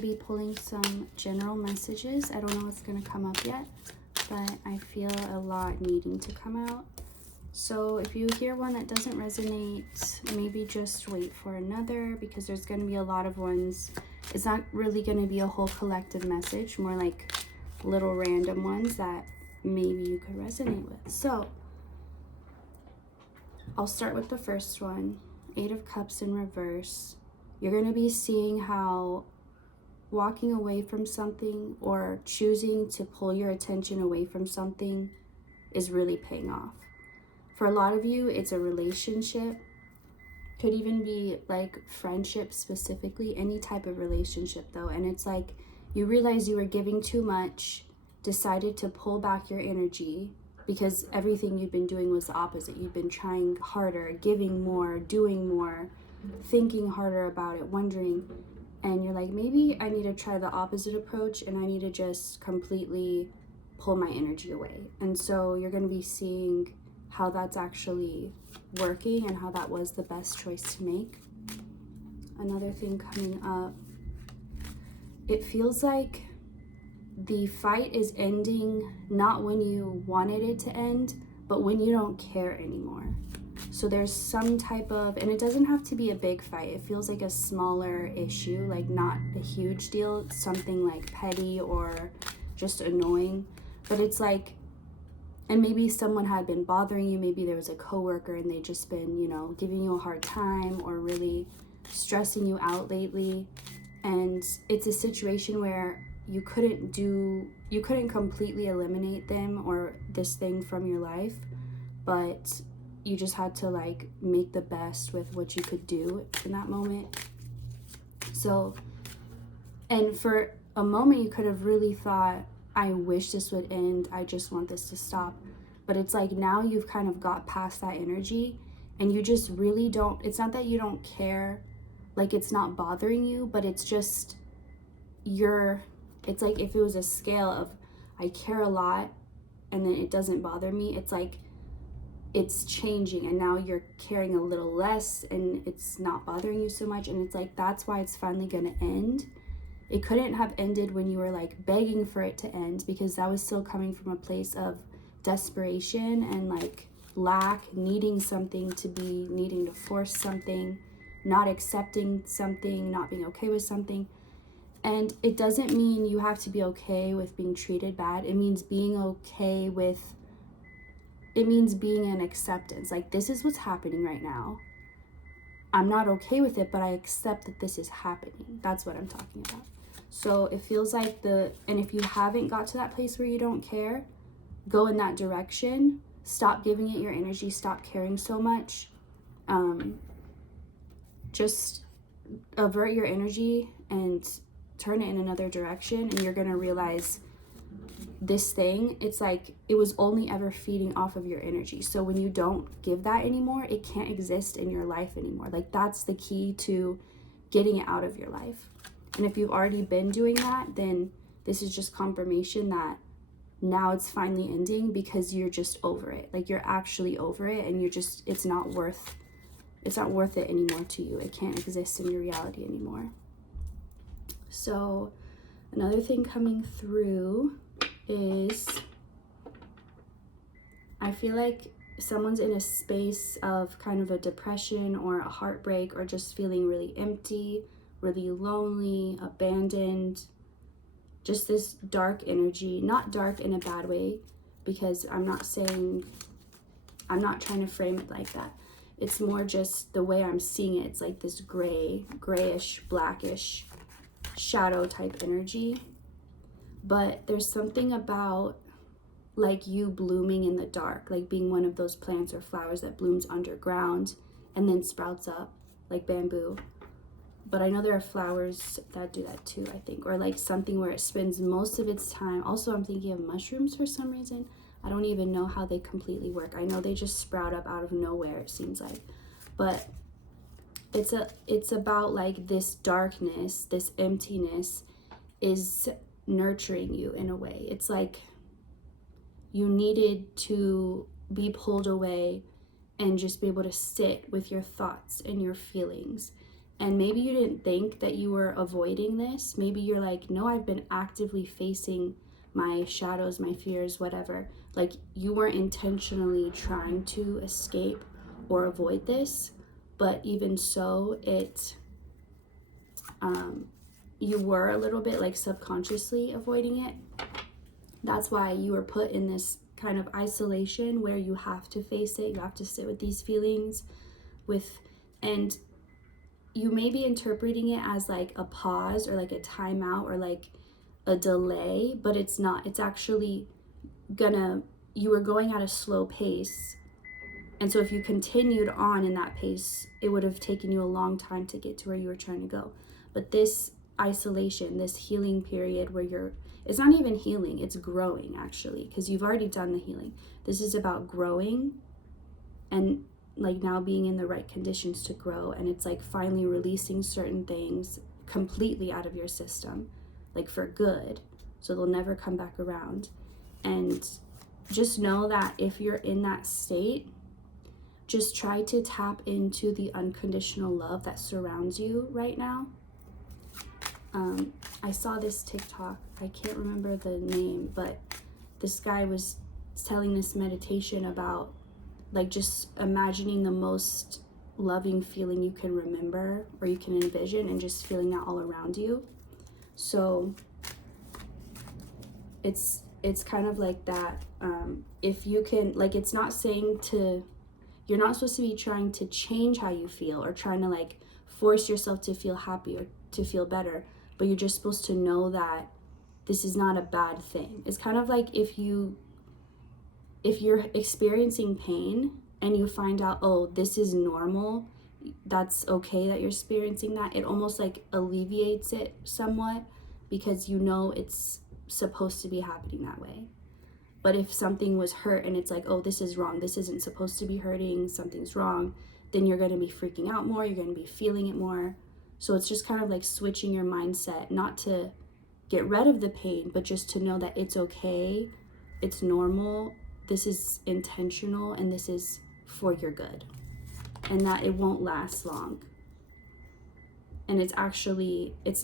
to be pulling some general messages. I don't know what's going to come up yet, but I feel a lot needing to come out. So if you hear one that doesn't resonate, maybe just wait for another, because there's going to be a lot of ones. It's not really going to be a whole collective message, more like little random ones that maybe you could resonate with. So I'll start with the first one, 8 of Cups in reverse. You're going to be seeing how walking away from something or choosing to pull your attention away from something is really paying off. For a lot of you, it's a relationship. Could even be like friendship specifically, any type of relationship though. And it's like you realize you were giving too much, decided to pull back your energy because everything you've been doing was the opposite. You've been trying harder, giving more, doing more, thinking harder about it, wondering. And you're like, maybe I need to try the opposite approach and I need to just completely pull my energy away. And so you're going to be seeing how that's actually working and how that was the best choice to make. Another thing coming up, it feels like the fight is ending not when you wanted it to end, but when you don't care anymore. So there's some type of, and it doesn't have to be a big fight. It feels like a smaller issue, like not a huge deal, something like petty or just annoying. But it's like, and maybe someone had been bothering you, maybe there was a coworker and they just been, giving you a hard time or really stressing you out lately. And it's a situation where you couldn't completely eliminate them or this thing from your life, but you just had to like make the best with what you could do in that moment. So, and for a moment you could have really thought, I wish this would end, I just want this to stop. But it's like now you've kind of got past that energy and you just really don't, it's not that you don't care, like it's not bothering you, but it's just it's like if it was a scale of I care a lot and then it doesn't bother me, it's like it's changing and now you're caring a little less and it's not bothering you so much. And it's like that's why it's finally going to end. It couldn't have ended when you were like begging for it to end, because that was still coming from a place of desperation and like lack, needing something to be, needing to force something, not accepting something, not being okay with something. And it doesn't mean you have to be okay with being treated bad. It means being okay with, it means being in acceptance. Like, this is what's happening right now. I'm not okay with it, but I accept that this is happening. That's what I'm talking about. So it feels like and if you haven't got to that place where you don't care, go in that direction. Stop giving it your energy. Stop caring so much. Just avert your energy and turn it in another direction, and you're going to realize this thing, it's like it was only ever feeding off of your energy. So when you don't give that anymore, it can't exist in your life anymore. Like, that's the key to getting it out of your life. And if you've already been doing that, then this is just confirmation that now it's finally ending, because you're just over it. Like, you're actually over it, and it's not worth it anymore to you. It can't exist in your reality anymore. So another thing coming through is I feel like someone's in a space of kind of a depression or a heartbreak, or just feeling really empty, really lonely, abandoned, just this dark energy. Not dark in a bad way, because I'm not trying to frame it like that. It's more just the way I'm seeing it. It's like this grayish, blackish shadow type energy. But there's something about like you blooming in the dark, like being one of those plants or flowers that blooms underground and then sprouts up like bamboo. But I know there are flowers that do that too, I think, or like something where it spends most of its time. Also, I'm thinking of mushrooms for some reason. I don't even know how they completely work. I know they just sprout up out of nowhere, it seems like. But it's about like this darkness, this emptiness is nurturing you in a way. It's like you needed to be pulled away and just be able to sit with your thoughts and your feelings And maybe you didn't think that you were avoiding this. Maybe you're like, no, I've been actively facing my shadows, my fears, whatever. Like, you weren't intentionally trying to escape or avoid this, but even so, you were a little bit like subconsciously avoiding it. That's why you were put in this kind of isolation where you have to face it. You have to sit with these feelings and you may be interpreting it as like a pause or like a timeout or like a delay, but it's not. It's actually you were going at a slow pace. And so if you continued on in that pace, it would have taken you a long time to get to where you were trying to go. But this isolation, this healing period where it's not even healing, it's growing actually, because you've already done the healing. This is about growing and like now being in the right conditions to grow. And it's like finally releasing certain things completely out of your system, like for good, so they'll never come back around. And just know that if you're in that state, just try to tap into the unconditional love that surrounds you right now. I saw this TikTok, I can't remember the name, but this guy was telling this meditation about like just imagining the most loving feeling you can remember or you can envision and just feeling that all around you. So it's kind of like that. If you can, like, it's not saying you're not supposed to be trying to change how you feel or trying to like force yourself to feel happy or to feel better, but you're just supposed to know that this is not a bad thing. It's kind of like if you're experiencing pain and you find out, oh, this is normal, that's okay that you're experiencing that, it almost like alleviates it somewhat because you know it's supposed to be happening that way. But if something was hurt and it's like, oh, this is wrong, this isn't supposed to be hurting, something's wrong, then you're going to be freaking out more, you're going to be feeling it more. So it's just kind of like switching your mindset, not to get rid of the pain, but just to know that it's okay, it's normal, this is intentional, and this is for your good, and that it won't last long. And it's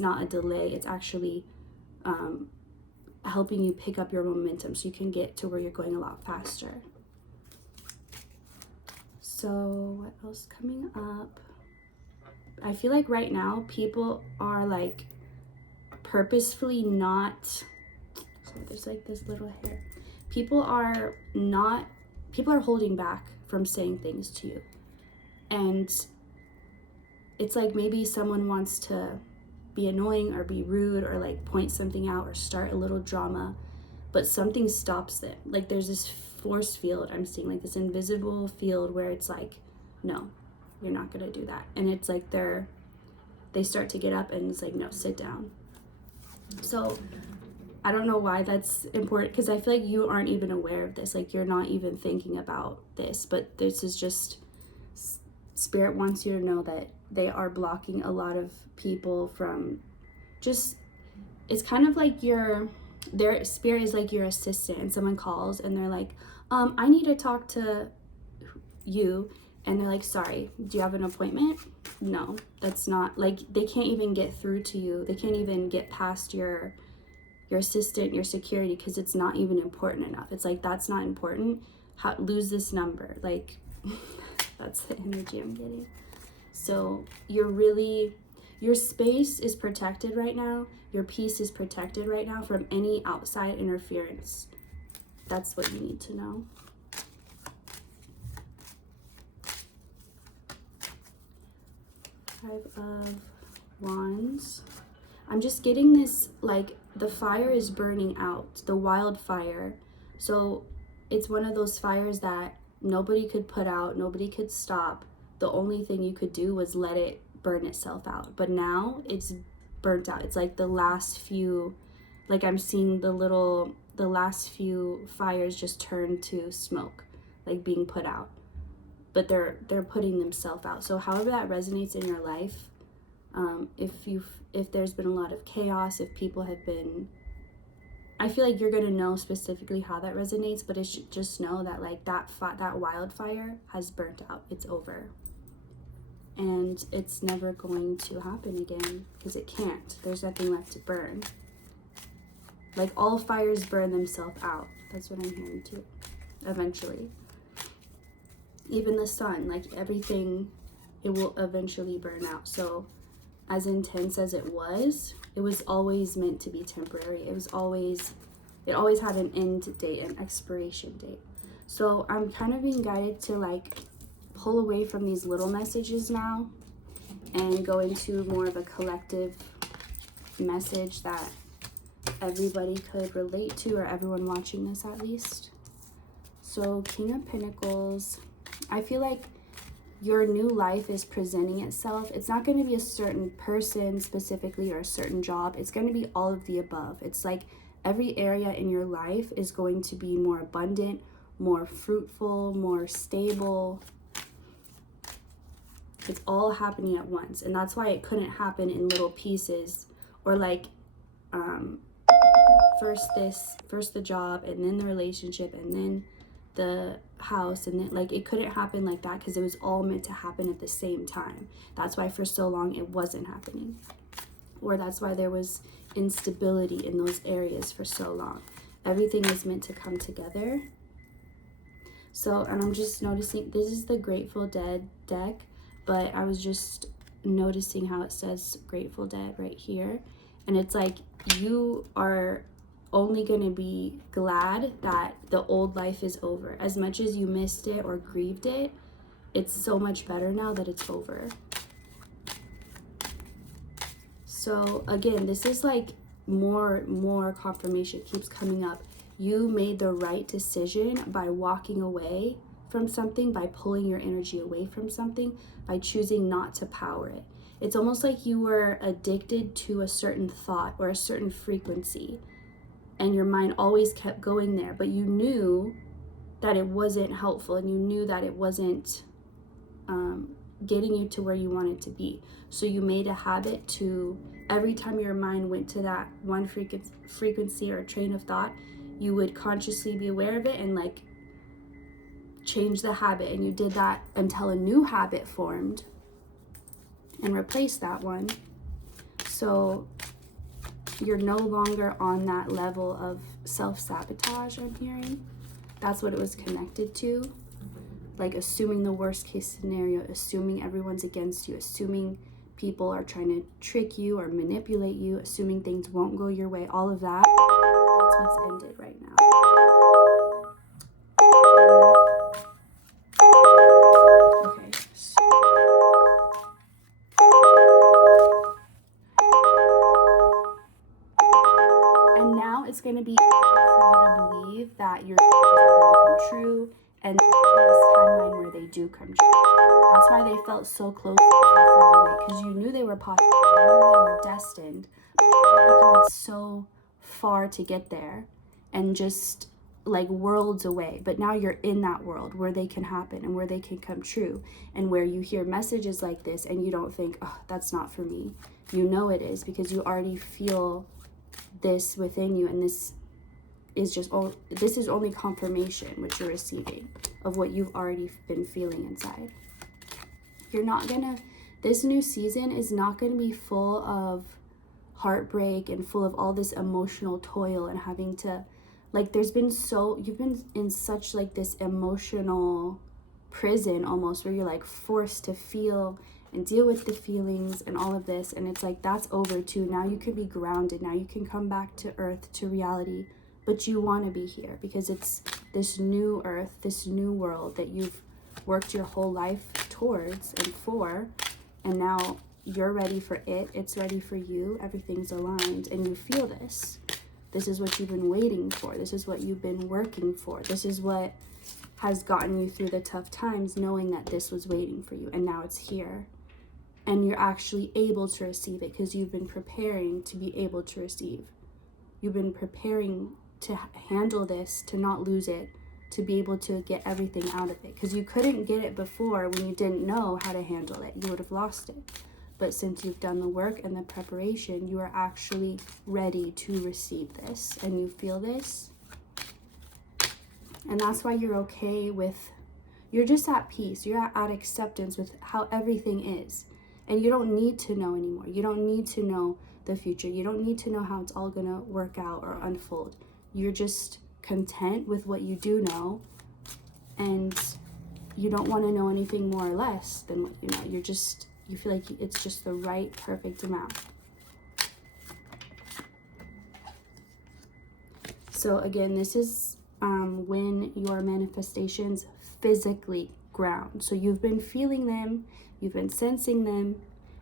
not a delay, it's actually helping you pick up your momentum so you can get to where you're going a lot faster. So what else coming up? I feel like right now people are like purposefully not, so there's like this little hair. People are holding back from saying things to you. And it's like maybe someone wants to be annoying or be rude or like point something out or start a little drama, but something stops them. Like there's this force field I'm seeing, like this invisible field where it's like, no, you're not gonna do that. And it's like they start to get up and it's like, no, sit down. So I don't know why that's important, because I feel like you aren't even aware of this, like you're not even thinking about this, but this is just, Spirit wants you to know that they are blocking a lot of people from just, it's kind of like their spirit is like your assistant, and someone calls and they're like, I need to talk to you, and they're like, sorry, do you have an appointment? No, that's not, like they can't even get through to you, they can't even get past your assistant, your security, because it's not even important enough. It's like, that's not important, lose this number, like that's the energy I'm getting. So your space is protected right now, your peace is protected right now from any outside interference. That's what you need to know. Five of Wands. I'm just getting this, like, the fire is burning out, the wildfire. So it's one of those fires that nobody could put out, nobody could stop. The only thing you could do was let it burn itself out. But now it's burnt out. It's like the last few, like I'm seeing the last few fires just turn to smoke, like being put out. But they're putting themselves out. So however that resonates in your life, if there's been a lot of chaos, if people have been, I feel like you're gonna know specifically how that resonates, but it should just know that like that wildfire has burnt out. It's over. and it's never going to happen again because it can't. There's nothing left to burn. Like, all fires burn themselves out. That's what I'm hearing too, eventually. Even the sun, like everything, it will eventually burn out. So as intense as it was always meant to be temporary. It always had an end date, an expiration date. So I'm kind of being guided to like pull away from these little messages now and go into more of a collective message that everybody could relate to, or everyone watching this at least. So King of Pentacles, I feel like your new life is presenting itself. It's not going to be a certain person specifically or a certain job. It's going to be all of the above. It's like every area in your life is going to be more abundant, more fruitful, more stable. It's all happening at once. And that's why it couldn't happen in little pieces, or like first the job, and then the relationship, and then the house, and then like it couldn't happen like that because it was all meant to happen at the same time. That's why for so long it wasn't happening, or that's why there was instability in those areas for so long. Everything is meant to come together. So, and I'm just noticing, this is the Grateful Dead deck, but I was just noticing how it says Grateful Dead right here, and it's like you are only going to be glad that the old life is over. As much as you missed it or grieved it, it's so much better now that it's over. So again, this is like more confirmation keeps coming up. You made the right decision by walking away from something, by pulling your energy away from something, by choosing not to power it. It's almost like you were addicted to a certain thought or a certain frequency, and your mind always kept going there, but you knew that it wasn't helpful, and you knew that it wasn't getting you to where you wanted to be. So you made a habit to, every time your mind went to that one frequency or train of thought, you would consciously be aware of it and like change the habit. And you did that until a new habit formed and replaced that one. So you're no longer on that level of self-sabotage, I'm hearing. That's what it was connected to. Like assuming the worst case scenario, assuming everyone's against you, assuming people are trying to trick you or manipulate you, assuming things won't go your way, all of that, that's what's ended right now. Okay. And now it's going to be easy for you to believe that your dreams are going to come true, and there is this timeline where they do come true. That's why they felt so close, so far away, because you knew they were possible, you knew they were destined, but it felt like you went so far to get there, and just like worlds away. But now you're in that world where they can happen and where they can come true, and where you hear messages like this and you don't think, oh, that's not for me. You know it is, because you already feel this within you, and this is only confirmation what you're receiving of what you've already been feeling inside. This new season is not going to be full of heartbreak and full of all this emotional toil and having to, like, you've been in such like this emotional prison almost, where you're like forced to feel and deal with the feelings and all of this, and it's like that's over too. Now you can be grounded, now you can come back to earth, to reality, but you want to be here because it's this new earth, this new world that you've worked your whole life towards and for, and now you're ready for it, it's ready for you, everything's aligned, and you feel this. This is what you've been waiting for, this is what you've been working for, this is what has gotten you through the tough times, knowing that this was waiting for you, and now it's here. And you're actually able to receive it because you've been preparing to be able to receive. You've been preparing to handle this, to not lose it, to be able to get everything out of it. Because you couldn't get it before when you didn't know how to handle it. You would have lost it. But since you've done the work and the preparation, you are actually ready to receive this. And you feel this. And that's why you're okay with You're just at peace. You're at acceptance with how everything is. And you don't need to know anymore. You don't need to know the future. You don't need to know how it's all going to work out or unfold. You're just content with what you do know. And you don't want to know anything more or less than what you know. You feel like it's just the right, perfect amount. So again, this is when your manifestations physically ground. So you've been feeling them, you've been sensing them,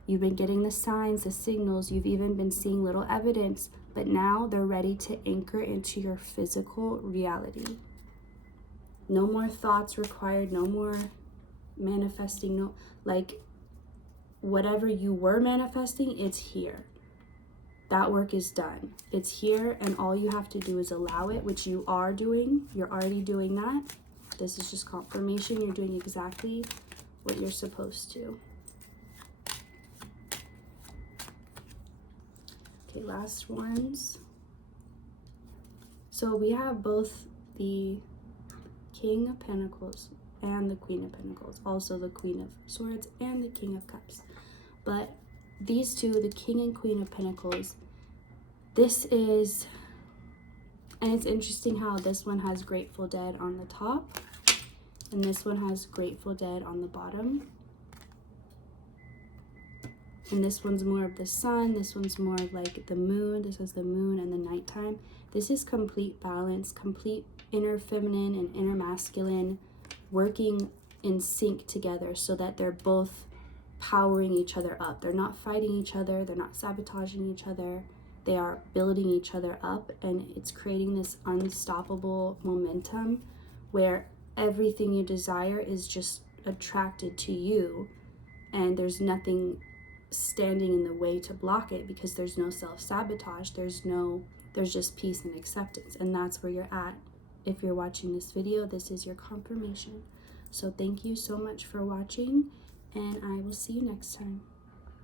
you've been getting the signs, the signals, you've even been seeing little evidence, but now they're ready to anchor into your physical reality. No more thoughts required, no more manifesting, no, like whatever you were manifesting, it's here. That work is done. It's here, and all you have to do is allow it, which you are doing. You're already doing that. This is just confirmation. You're doing exactly what you're supposed to. Okay, last ones. So we have both the King of Pentacles and the Queen of Pentacles, also the Queen of Swords and the King of Cups. But these two, the King and Queen of Pentacles, this is, and it's interesting how this one has Grateful Dead on the top and this one has Grateful Dead on the bottom. And this one's more of the sun, this one's more of like the moon, this is the moon and the nighttime. This is complete balance, complete inner feminine and inner masculine working in sync together so that they're both powering each other up. They're not fighting each other, they're not sabotaging each other, they are building each other up, and it's creating this unstoppable momentum where everything you desire is just attracted to you, and there's nothing standing in the way to block it because there's no self-sabotage, there's just peace and acceptance, and that's where you're at. If you're watching this video, this is your confirmation. So thank you so much for watching, and I will see you next time.